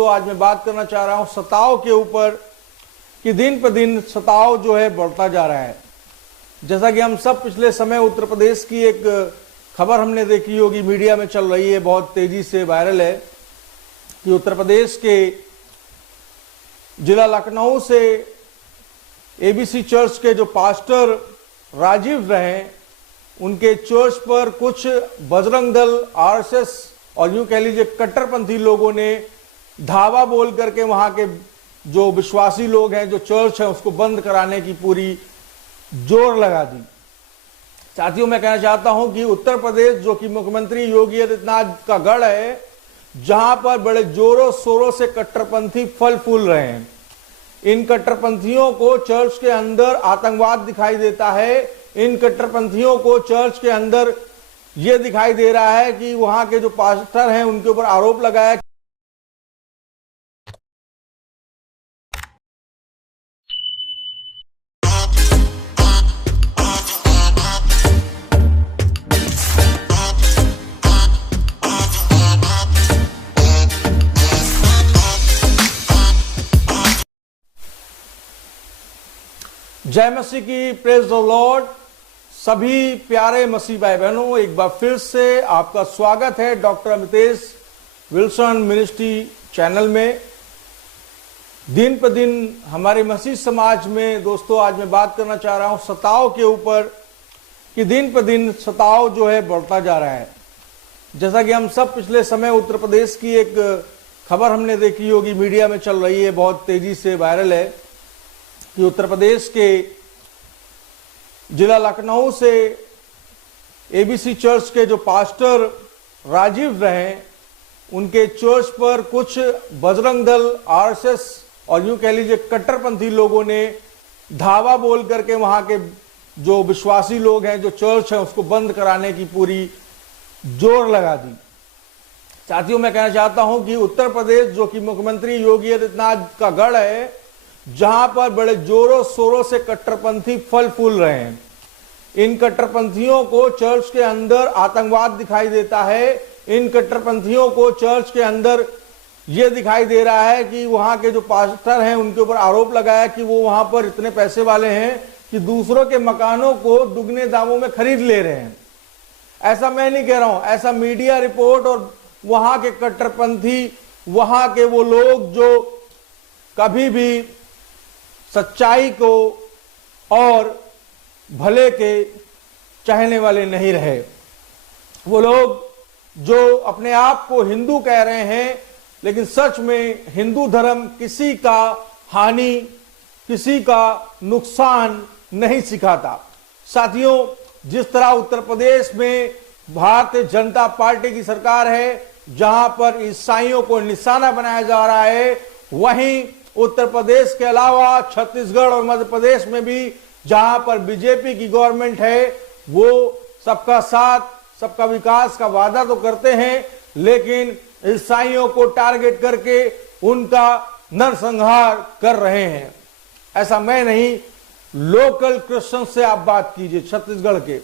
दोस्तों आज मैं बात करना चाह रहा हूं सताव के ऊपर कि दिन पर दिन सताव जो है बढ़ता जा रहा है। जैसा कि हम सब पिछले समय उत्तर प्रदेश की एक खबर हमने देखी होगी, मीडिया में चल रही है, बहुत तेजी से वायरल है कि उत्तर प्रदेश के जिला लखनऊ से एबीसी चर्च के जो पास्टर राजीव रहे, उनके चर्च पर कुछ बजरंग दल, आरएसएस और यूं कह लीजिए कट्टरपंथी लोगों ने धावा बोल करके वहां के जो विश्वासी लोग हैं, जो चर्च है, उसको बंद कराने की पूरी जोर लगा दी। साथियों, मैं कहना चाहता हूं कि उत्तर प्रदेश जो कि मुख्यमंत्री योगी आदित्यनाथ का गढ़ है, जहां पर बड़े जोरों शोरों से कट्टरपंथी फल फूल रहे हैं, इन कट्टरपंथियों को चर्च के अंदर आतंकवाद दिखाई देता है। इन कट्टरपंथियों को चर्च के अंदर यह दिखाई दे रहा है कि वहां के जो पास्टर हैं उनके ऊपर आरोप लगाया जय मसीह की, प्रेज द लॉर्ड। सभी प्यारे मसीह भाई बहनों, एक बार फिर से आपका स्वागत है doctor Amitesh Wilson ministry channel में। दिन पर दिन हमारे मसीह समाज में दोस्तों आज मैं बात करना चाह रहा हूं सताव के ऊपर कि दिन पर दिन सताव जो है बढ़ता जा रहा है। जैसा कि हम सब पिछले समय उत्तर प्रदेश की एक खबर हमने देखी होगी, मीडिया में चल रही है, बहुत तेजी से वायरल है कि उत्तर प्रदेश के जिला लखनऊ से एबीसी चर्च के जो पास्टर राजीव रहे, उनके चर्च पर कुछ बजरंग दल, आरएसएस और यूं कह लीजिए कट्टरपंथी लोगों ने धावा बोल करके वहां के जो विश्वासी लोग हैं, जो चर्च है, उसको बंद कराने की पूरी जोर लगा दी। साथियों, मैं कहना चाहता हूं कि उत्तर प्रदेश जो कि मुख्यमंत्री योगी आदित्यनाथ का गढ़ है, जहां पर बड़े जोरों शोरों से कट्टरपंथी फल फूल रहे हैं, इन कट्टरपंथियों को चर्च के अंदर आतंकवाद दिखाई देता है। इन कट्टरपंथियों को चर्च के अंदर यह दिखाई दे रहा है कि वहां के जो पास्टर हैं उनके ऊपर आरोप लगाया कि वो वहां पर इतने पैसे वाले हैं कि दूसरों के मकानों को दुगने दामों में खरीद ले रहे हैं। ऐसा मैं नहीं कह रहा हूं, ऐसा मीडिया रिपोर्ट और वहां के कट्टरपंथी, वहां के वो लोग जो कभी भी सच्चाई को और भले के चाहने वाले नहीं रहे, वो लोग जो अपने आप को हिंदू कह रहे हैं, लेकिन सच में हिंदू धर्म किसी का हानि, किसी का नुकसान नहीं सिखाता। साथियों, जिस तरह उत्तर प्रदेश में भारतीय जनता पार्टी की सरकार है, जहां पर ईसाइयों को निशाना बनाया जा रहा है, वहीं उत्तर प्रदेश के अलावा छत्तीसगढ़ और मध्य प्रदेश में भी जहां पर बीजेपी की गवर्नमेंट है, वो सबका साथ, सबका विकास का वादा तो करते हैं, लेकिन ईसाइयों को टारगेट करके उनका नरसंहार कर रहे हैं। ऐसा मैं नहीं, लोकल क्रिश्चियन से आप बात कीजिए, छत्तीसगढ़ के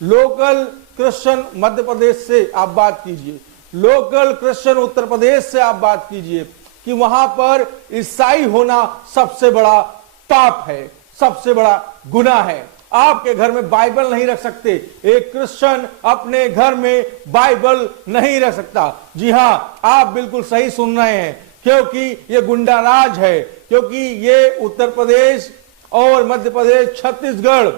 लोकल क्रिश्चियन मध्य प्रदेश से आप बात कीजिए, लोकल क्रिश्चियन उत्तर प्रदेश से आप बात कीजिए कि वहां पर ईसाई होना सबसे बड़ा पाप है, सबसे बड़ा गुनाह है। आपके घर में बाइबल नहीं रख सकते, एक क्रिश्चियन अपने घर में बाइबल नहीं रख सकता। जी हां, आप बिल्कुल सही सुन रहे हैं, क्योंकि ये गुंडा राज है, क्योंकि ये उत्तर प्रदेश और मध्य प्रदेश, छत्तीसगढ़,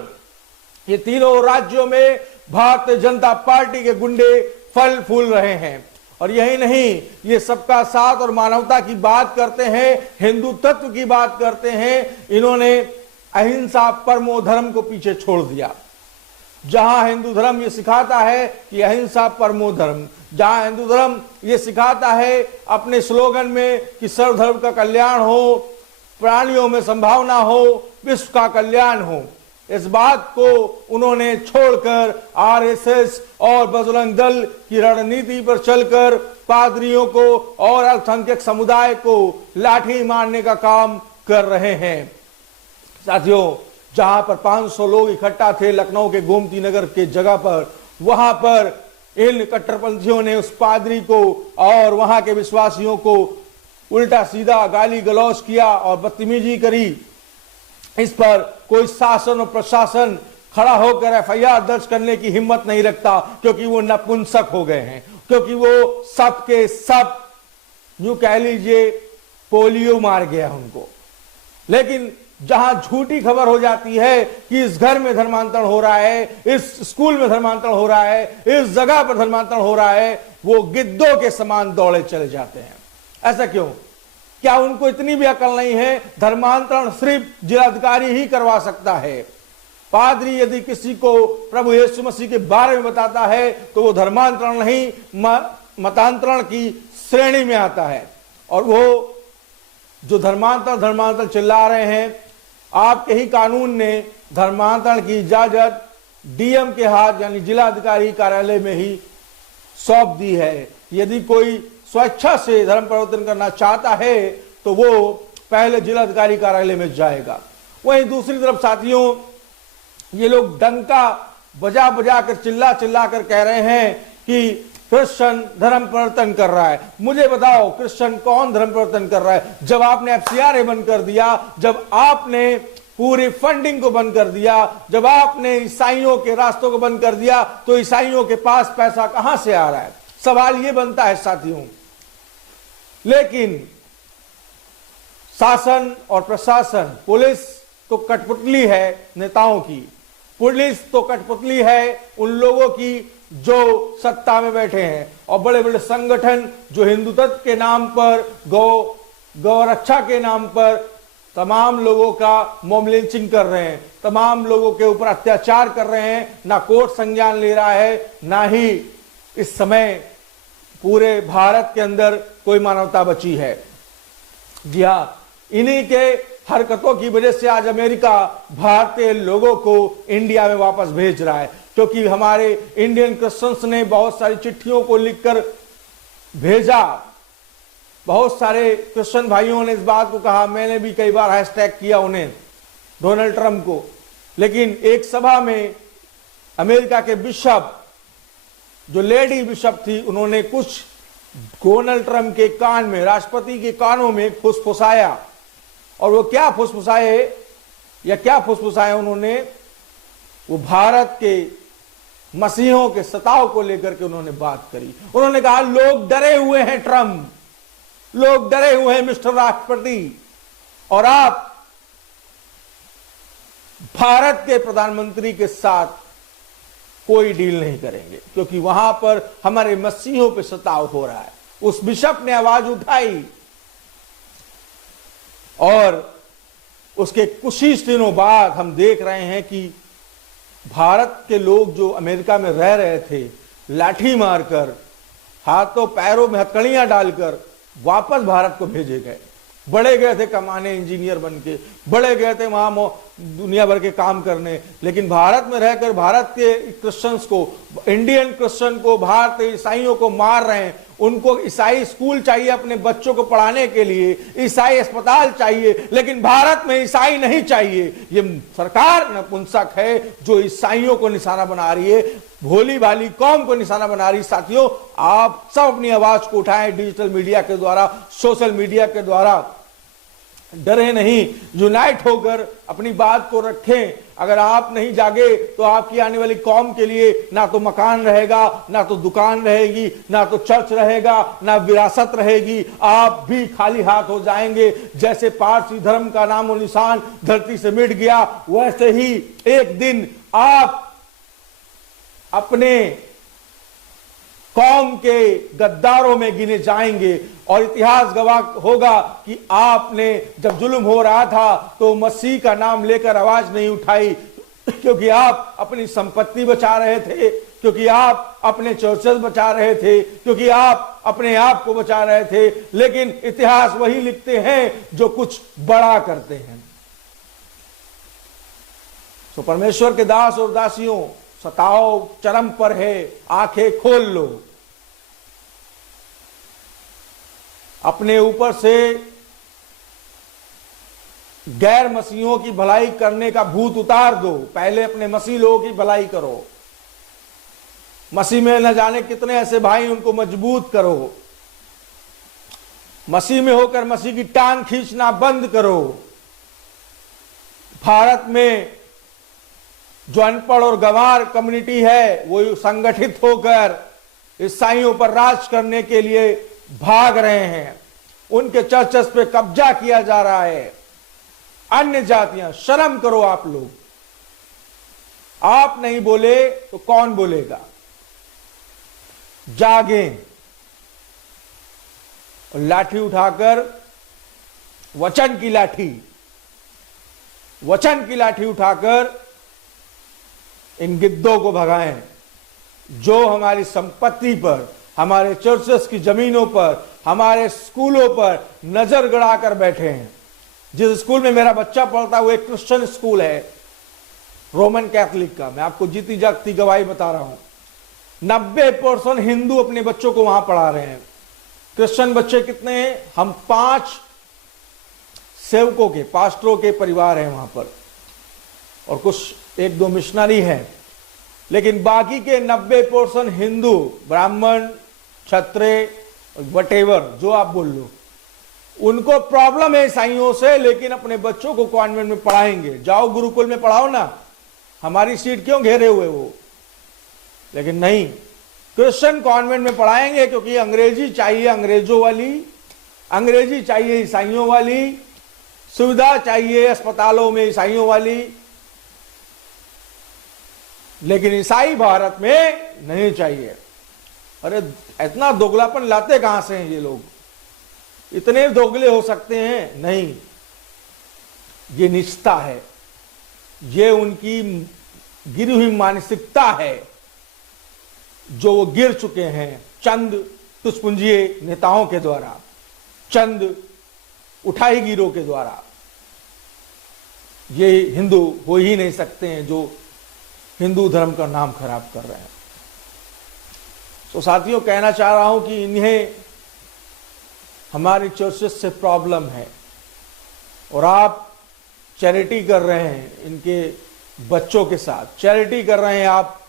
ये तीनों राज्यों में भारतीय जनता पार्टी के गुंडे फल फूल रहे हैं। और यही नहीं, ये सबका साथ और मानवता की बात करते हैं, हिंदू तत्व की बात करते हैं। इन्होंने अहिंसा परमो धर्म को पीछे छोड़ दिया। जहां हिंदू धर्म ये सिखाता है कि अहिंसा परमो धर्म, जहां हिंदू धर्म ये सिखाता है अपने स्लोगन में कि सर्वधर्म का कल्याण हो, प्राणियों में संभावना हो, विश्व का कल्याण हो, इस बात को उन्होंने छोड़कर आरएसएस और बजरंग दल की रणनीति पर चलकर पादरियों को और अल्पसंख्यक समुदाय को लाठी मारने का काम कर रहे हैं। साथियों, जहां पर 500 लोग इकट्ठा थे लखनऊ के गोमती नगर के जगह पर, वहां पर इन कट्टरपंथियों ने उस पादरी को और वहां के विश्वासियों को उल्टा सीधा गाली गलौज किया और बदतमीजी करी, इस पर कोई शासन और प्रशासन खड़ा होकर एफआईआर दर्ज करने की हिम्मत नहीं रखता, क्योंकि वो नपुंसक हो गए हैं, क्योंकि वो सब के सब यूं कह लीजिए पोलियो मार गया उनको। लेकिन जहां झूठी खबर हो जाती है कि इस घर में धर्मांतरण हो रहा है, इस स्कूल में धर्मांतरण हो रहा है, इस जगह पर धर्मांतरण हो रहा है, वो गिद्धों के समान दौड़े चले जाते हैं। ऐसा क्यों? क्या उनको इतनी भी अकल नहीं है? धर्मांतरण सिर्फ जिलाधिकारी ही करवा सकता है। पादरी यदि किसी को प्रभु यीशु मसीह के बारे में बताता है तो वो धर्मांतरण नहीं, मतांतरण की श्रेणी में आता है। और वो जो धर्मांतरण चिल्ला रहे हैं, आपके ही कानून ने धर्मांतरण की इजाजत डीएम के हाथ यानी जिलाधिकारी कार्यालय में ही सौंप दी है। यदि कोई स्वेच्छा से धर्म परिवर्तन करना चाहता है तो वो पहले जिलाधिकारी कार्यालय में जाएगा। वहीं दूसरी तरफ साथियों, ये लोग डंका बजा बजा कर चिल्ला कर कह रहे हैं कि क्रिश्चियन धर्म परिवर्तन कर रहा है। मुझे बताओ, क्रिश्चियन कौन धर्म परिवर्तन कर रहा है? जब आपने एफसीआरए बंद कर दिया, जब आपने पूरी फंडिंग को बंद कर दिया, जब आपने ईसाइयों के रास्तों को बंद कर दिया, तो ईसाइयों के पास पैसा कहां से आ रहा है? सवाल यह बनता है साथियों। लेकिन शासन और प्रशासन, पुलिस तो कठपुतली है नेताओं की, पुलिस तो कठपुतली है उन लोगों की जो सत्ता में बैठे हैं, और बड़े बड़े संगठन जो हिंदुत्व के नाम पर, गौ रक्षा के नाम पर तमाम लोगों का मॉब लिंचिंग कर रहे हैं, तमाम लोगों के ऊपर अत्याचार कर रहे हैं। ना कोर्ट संज्ञान ले रहा है, ना ही इस समय पूरे भारत के अंदर कोई मानवता बची है। जी हां, इन्हीं के हरकतों की वजह से आज अमेरिका भारतीय लोगों को इंडिया में वापस भेज रहा है, क्योंकि हमारे इंडियन क्रिश्चियंस ने बहुत सारी चिट्ठियों को लिखकर भेजा। बहुत सारे क्रिश्चियन भाइयों ने इस बात को कहा, मैंने भी कई बार हैशटैग किया उन्हें, डोनाल्ड ट्रंप को। लेकिन एक सभा में अमेरिका के बिशप, जो लेडी बिशप थी, उन्होंने कुछ डोनाल्ड ट्रंप के कान में, राष्ट्रपति के कानों में फुसफुसाया। और वो क्या फुसफुसाए या क्या फुसफुसाया उन्होंने? वो भारत के मसीहों के सताव को लेकर के उन्होंने बात करी। उन्होंने कहा लोग डरे हुए हैं ट्रंप, लोग डरे हुए हैं मिस्टर राष्ट्रपति, और आप भारत के प्रधानमंत्री के साथ कोई डील नहीं करेंगे, क्योंकि वहां पर हमारे मसीहों पे सताव हो रहा है। उस बिशप ने आवाज उठाई, और उसके कुछ ही दिनों बाद हम देख रहे हैं कि भारत के लोग जो अमेरिका में रह रहे थे, लाठी मारकर, हाथों पैरों में हथकड़ियां डालकर वापस भारत को भेजे गए। बड़े गए थे कमाने, इंजीनियर बन के बड़े गए थे वहां दुनिया भर के काम करने, लेकिन भारत में रहकर भारत के क्रिश्चियंस को, इंडियन क्रिश्चियन को, भारतीय ईसाइयों को मार रहे हैं। उनको ईसाई स्कूल चाहिए अपने बच्चों को पढ़ाने के लिए, ईसाई अस्पताल चाहिए, लेकिन भारत में ईसाई नहीं चाहिए। ये सरकार नपुंसक है जो ईसाइयों को निशाना बना रही है, भोली भाली कौम को निशाना बना रही। साथियों, आप सब अपनी आवाज को उठाएं डिजिटल मीडिया के द्वारा, सोशल मीडिया के द्वारा। डरे नहीं, यूनाइट होकर अपनी बात को रखें। अगर आप नहीं जागे तो आपकी आने वाली कौम के लिए ना तो मकान रहेगा, ना तो दुकान रहेगी, ना तो चर्च रहेगा, ना विरासत रहेगी। आप भी खाली हाथ हो जाएंगे। जैसे पारसी धर्म का नाम और निशान धरती से मिट गया, वैसे ही एक दिन आप अपने कौम के गद्दारों में गिने जाएंगे, और इतिहास गवाह होगा कि आपने जब जुल्म हो रहा था तो मसीह का नाम लेकर आवाज नहीं उठाई, क्योंकि आप अपनी संपत्ति बचा रहे थे, क्योंकि आप अपने चर्चेस बचा रहे थे, क्योंकि आप अपने आप को बचा रहे थे। लेकिन इतिहास वही लिखते हैं जो कुछ बड़ा करते हैं। तो परमेश्वर के दास और दासियों, सताव चरम पर है, आंखें खोल लो, अपने ऊपर से गैर मसीहों की भलाई करने का भूत उतार दो। पहले अपने मसीह लोगों की भलाई करो। मसीह में न जाने कितने ऐसे भाई, उनको मजबूत करो। मसीह में होकर मसीह की टांग खींचना बंद करो। भारत में जो अनपढ़ और गंवार कम्युनिटी है वो संगठित होकर ईसाइयों पर राज करने के लिए भाग रहे हैं। उनके चर्चेस पे कब्जा किया जा रहा है। अन्य जातियां, शर्म करो आप लोग। आप नहीं बोले तो कौन बोलेगा? जागें और लाठी उठाकर वचन की लाठी उठाकर इन गिद्धों को भगाएं जो हमारी संपत्ति पर, हमारे चर्चेस की जमीनों पर, हमारे स्कूलों पर नजर गड़ाकर बैठे हैं। जिस स्कूल में मेरा बच्चा पढ़ता है वो एक क्रिश्चियन स्कूल है, रोमन कैथोलिक का। मैं आपको जीती जागती गवाही बता रहा हूं। 90% हिंदू अपने बच्चों को वहां पढ़ा रहे हैं। क्रिश्चियन बच्चे कितने हैं? हम 5 सेवकों के, पास्टरों के परिवार हैं वहां पर, और कुछ 1-2 मिशनरी हैं। लेकिन बाकी के 90% हिंदू, ब्राह्मण, क्षत्रिय, वटेवर जो आप बोल लो, उनको प्रॉब्लम है ईसाइयों से, लेकिन अपने बच्चों को कॉन्वेंट में पढ़ाएंगे। जाओ गुरुकुल में पढ़ाओ ना, हमारी सीट क्यों घेरे हुए वो? लेकिन नहीं, क्रिश्चियन कॉन्वेंट में पढ़ाएंगे क्योंकि अंग्रेजी चाहिए अंग्रेजों वाली, अंग्रेजी चाहिए ईसाइयों वाली, सुविधा चाहिए अस्पतालों में ईसाइयों वाली। लेकिन ईसाई भारत में नहीं चाहिए। अरे इतना दोगलापन लाते कहां से हैं ये लोग? इतने दोगले हो सकते हैं? नहीं, ये निष्ठा है, ये उनकी गिरी हुई मानसिकता है जो वो गिर चुके हैं चंद तुष्पुंजीय नेताओं के द्वारा, चंद उठाई गिरों के द्वारा। ये हिंदू हो ही नहीं सकते हैं जो हिंदू धर्म का नाम खराब कर रहे हैं। तो साथियों, कहना चाह रहा हूं कि इन्हें हमारी चर्चेस से प्रॉब्लम है और आप चैरिटी कर रहे हैं इनके बच्चों के साथ, चैरिटी कर रहे हैं आप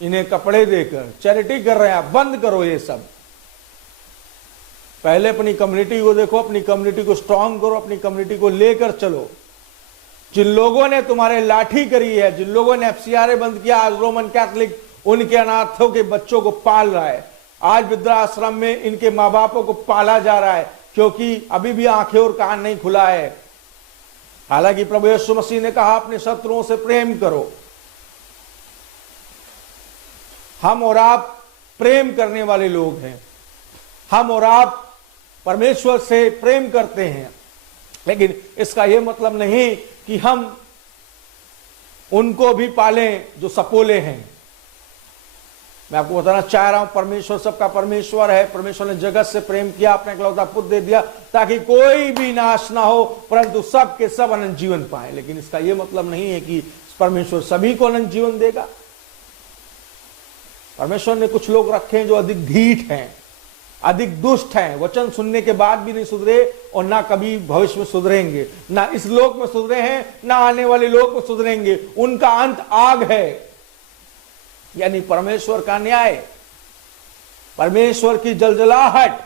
इन्हें कपड़े देकर, चैरिटी कर रहे हैं आप। बंद करो ये सब। पहले अपनी कम्युनिटी को देखो, अपनी कम्युनिटी को स्ट्रांग करो, अपनी कम्युनिटी को लेकर चलो। जिन लोगों ने तुम्हारे लाठी करी है, जिन लोगों ने FCRA बंद किया, आज रोमन कैथोलिक उनके अनाथों के बच्चों को पाल रहा है। आज वृद्धाश्रम में इनके माँ बापों को पाला जा रहा है क्योंकि अभी भी आंखें और कान नहीं खुला है। हालांकि प्रभु यीशु मसीह ने कहा अपने शत्रुओं से प्रेम करो। हम और आप प्रेम करने वाले लोग हैं, हम और आप परमेश्वर से प्रेम करते हैं, लेकिन इसका यह मतलब नहीं कि हम उनको भी पालें जो सपोले हैं। मैं आपको बताना चाह रहा हूं, परमेश्वर सबका परमेश्वर है। परमेश्वर ने जगत से प्रेम किया, अपने इकलौता पुत्र दे दिया ताकि कोई भी नाश ना हो परंतु सब के सब अनंत जीवन पाए। लेकिन इसका यह मतलब नहीं है कि परमेश्वर सभी को अनंत जीवन देगा। परमेश्वर ने कुछ लोग रखे हैं जो अधिक ढीठ हैं, अधिक दुष्ट हैं, वचन सुनने के बाद भी नहीं सुधरे और ना कभी भविष्य में सुधरेंगे, ना इस लोक में सुधरे हैं, ना आने वाले लोक में सुधरेंगे। उनका अंत आग है, यानी परमेश्वर का न्याय, परमेश्वर की जलजलाहट।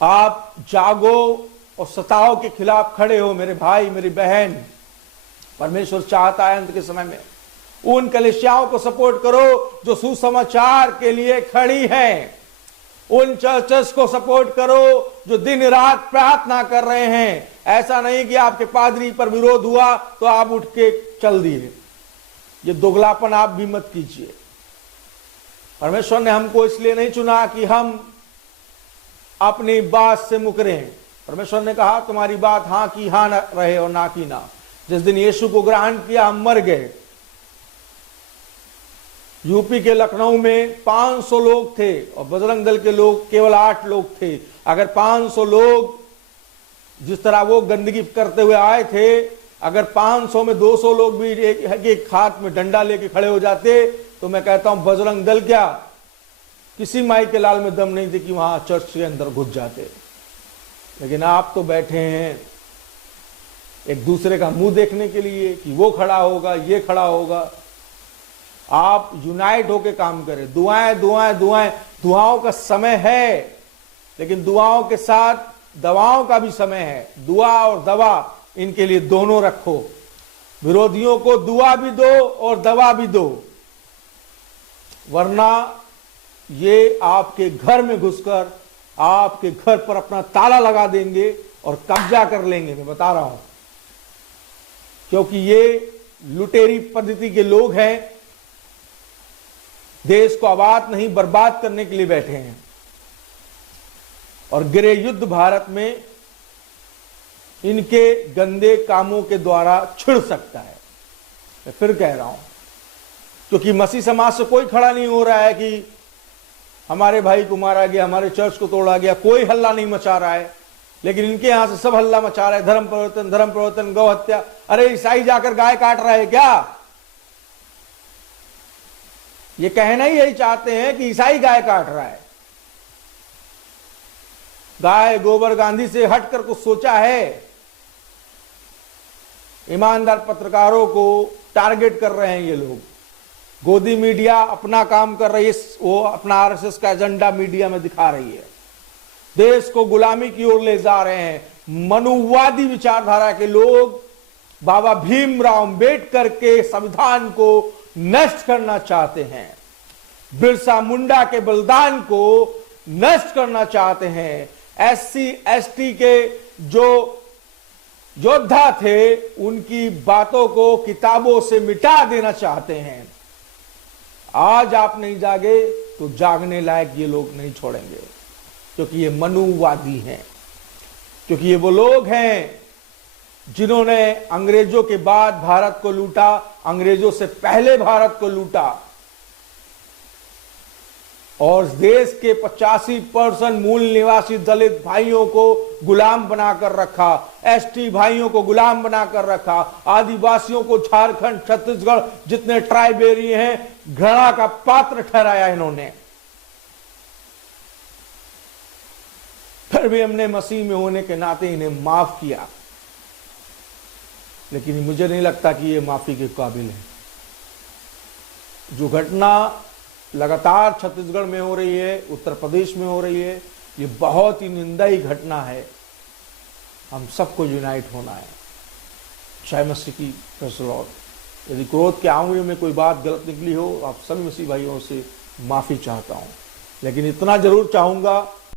आप जागो और सताओ के खिलाफ खड़े हो मेरे भाई, मेरी बहन। परमेश्वर चाहता है अंत के समय में उन कलीसियाओं को सपोर्ट करो जो सुसमाचार के लिए खड़ी हैं। उन चर्चेस को सपोर्ट करो जो दिन रात प्रार्थना कर रहे हैं। ऐसा नहीं कि आपके पादरी पर विरोध हुआ तो आप उठ के चल दिए। ये दोगलापन आप भी मत कीजिए। परमेश्वर ने हमको इसलिए नहीं चुना कि हम अपनी बात से मुकरें। परमेश्वर ने कहा तुम्हारी बात हां की हां रहे और ना की ना। जिस दिन यीशु को ग्रहण किया हम मर गए। यूपी के लखनऊ में 500 लोग थे और बजरंग दल के लोग केवल 8 लोग थे। अगर 500 लोग जिस तरह वो गंदगी करते हुए आए थे, अगर 500 में 200 लोग भी एक हाथ में डंडा लेके खड़े हो जाते तो मैं कहता हूं बजरंग दल क्या किसी माई के लाल में दम नहीं थी कि वहां चर्च के अंदर घुस जाते। लेकिन आप तो बैठे हैं एक दूसरे का मुंह देखने के लिए कि वो खड़ा होगा, ये खड़ा होगा। आप यूनाइट होके काम करें। दुआएं दुआएं दुआएं, दुआओं का समय है। लेकिन दुआओं के साथ दवाओं का भी समय है। दुआ और दवा, इनके लिए दोनों रखो। विरोधियों को दुआ भी दो और दवा भी दो, वरना ये आपके घर में घुसकर आपके घर पर अपना ताला लगा देंगे और कब्जा कर लेंगे। मैं बता रहा हूं, क्योंकि ये लुटेरी पद्धति के लोग हैं, देश को आबाद नहीं बर्बाद करने के लिए बैठे हैं। और गृह युद्ध भारत में इनके गंदे कामों के द्वारा छिड़ सकता है। मैं फिर कह रहा हूं, क्योंकि मसीह समाज से कोई खड़ा नहीं हो रहा है कि हमारे भाई को मारा गया, हमारे चर्च को तोड़ा गया, कोई हल्ला नहीं मचा रहा है। लेकिन इनके यहां से सब हल्ला मचा रहा है, धर्म परिवर्तन, गौ हत्या। अरे ईसाई जाकर गाय काट रहा है क्या? ये कहना ही यही चाहते हैं कि ईसाई गाय काट रहा है। गाय गोबर गांधी से हटकर कुछ सोचा है? ईमानदार पत्रकारों को टारगेट कर रहे हैं ये लोग। गोदी मीडिया अपना काम कर रही है, वो अपना आरएसएस का एजेंडा मीडिया में दिखा रही है। देश को गुलामी की ओर ले जा रहे हैं। मनुवादी विचारधारा के लोग बाबा भीमराव अंबेडकर के संविधान को नष्ट करना चाहते हैं, बिरसा मुंडा के बलिदान को नष्ट करना चाहते हैं, एससी एसटी के जो योद्धा थे उनकी बातों को किताबों से मिटा देना चाहते हैं। आज आप नहीं जागे तो जागने लायक ये लोग नहीं छोड़ेंगे, क्योंकि ये मनुवादी हैं, क्योंकि ये वो लोग हैं जिन्होंने अंग्रेजों के बाद भारत को लूटा, अंग्रेजों से पहले भारत को लूटा और देश के 85% मूल निवासी दलित भाइयों को गुलाम बनाकर रखा, एसटी भाइयों को गुलाम बनाकर रखा, आदिवासियों को झारखंड छत्तीसगढ़ जितने ट्राइबेरी हैं घृणा का पात्र ठहराया इन्होंने। फिर भी हमने मसीह में होने के नाते इन्हें माफ किया, लेकिन मुझे नहीं लगता कि ये माफी के काबिल है। जो घटना लगातार छत्तीसगढ़ में हो रही है, उत्तर प्रदेश में हो रही है, ये बहुत ही निंदाई घटना है। हम सबको यूनाइट होना है। जय मसीह की प्रेज़ द लॉर्ड। यदि क्रोध के आंसुओं में कोई बात गलत निकली हो, आप सभी मसीह भाइयों से माफी चाहता हूं, लेकिन इतना जरूर चाहूंगा